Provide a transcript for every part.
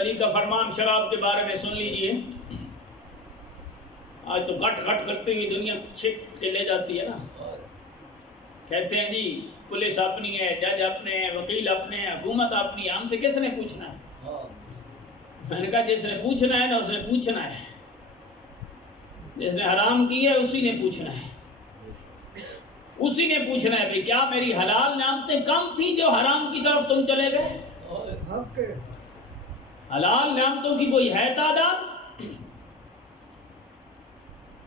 علی کا فرمان شراب کے بارے میں سن لیجئے. آج تو گھٹ گھٹ کرتی ہوئی دنیا چھک کے لے جاتی ہے نا. کہتے ہیں جی پولیس اپنی ہے، جج اپنے ہیں، وکیل اپنے ہیں، حکومت اپنی ہے، ہم سے کس نے پوچھنا ہے؟ میں نے کہا جس نے پوچھنا ہے نا اس نے پوچھنا ہے. جس نے حرام کی ہے اسی نے پوچھنا ہے. اسی نے پوچھنا ہے بھئی کیا میری حلال نعمتیں کم تھی جو حرام کی طرف تم چلے گئے؟ حلال نعمتوں کی کوئی ہے تعداد؟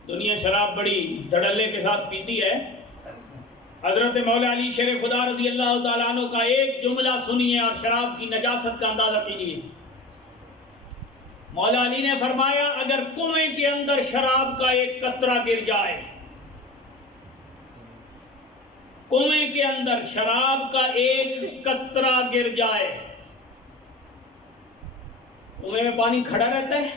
دنیا شراب بڑی دھڑلے کے ساتھ پیتی ہے. حضرت مولا علی شیر خدا رضی اللہ تعالیٰ عنہ کا ایک جملہ سنیے اور شراب کی نجاست کا اندازہ کیجیے. مولا علی نے فرمایا اگر کنویں کے اندر شراب کا ایک قطرہ گر جائے، کنویں کے اندر شراب کا ایک قطرہ گر جائے، کنویں میں پانی کھڑا رہتا ہے،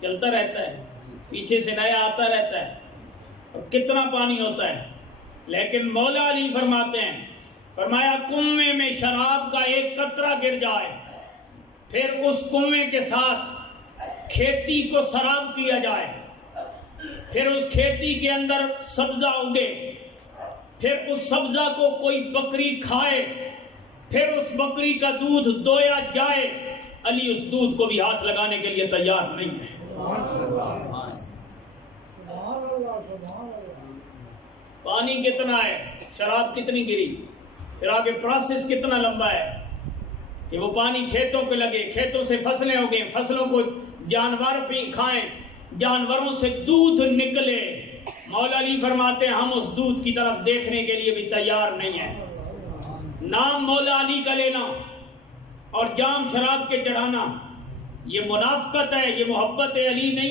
چلتا رہتا ہے، پیچھے سے نیا آتا رہتا ہے اور کتنا پانی ہوتا ہے. لیکن مولا علی فرماتے ہیں، فرمایا کنویں میں شراب کا ایک قطرہ گر جائے، پھر اس کنویں کے ساتھ کھیتی کو سراب کیا جائے، پھر اس کھیتی کے اندر سبزہ اگے، پھر اس سبزہ کو کوئی بکری کھائے، پھر اس بکری کا دودھ دویا جائے، علی اس دودھ کو بھی ہاتھ لگانے کے لیے تیار نہیں ہے. پانی کتنا ہے، شراب کتنی گری، پھر آگے پروسیس کتنا لمبا ہے کہ وہ پانی کھیتوں پہ لگے، کھیتوں سے فصلیں اگیں، فصلوں کو جانور بھی کھائیں، جانوروں سے دودھ نکلے. مولا علی فرماتے ہیں ہم اس دودھ کی طرف دیکھنے کے لیے بھی تیار نہیں ہیں. نام مولا علی کا لینا اور جام شراب کے چڑھانا یہ منافقت ہے، یہ محبت علی نہیں.